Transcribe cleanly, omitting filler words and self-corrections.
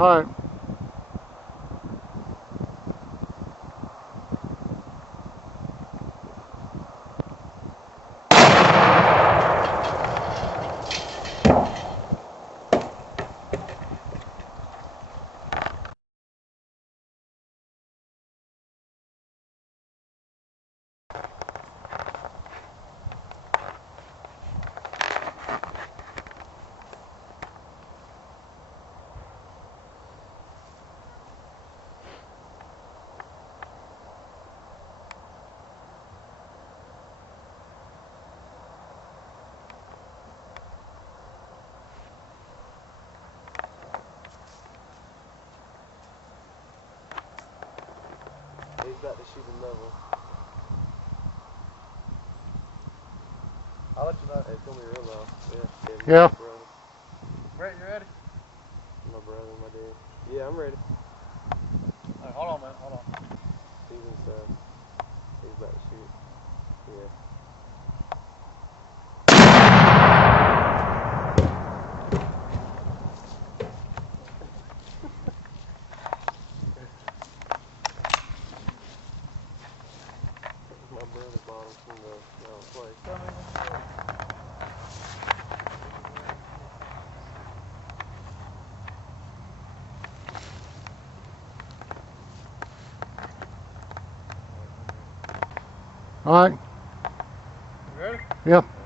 All right. He's about to shoot another one. I'll let you know. It's gonna be real low. Yeah. Brett, you ready? My brother, my dad. Yeah, I'm ready. Right, hold on, man. Hold on. He's inside. He's about to shoot. Yeah. My brother bought him from the place. Tell me when you're ready. All right. You ready? Yeah.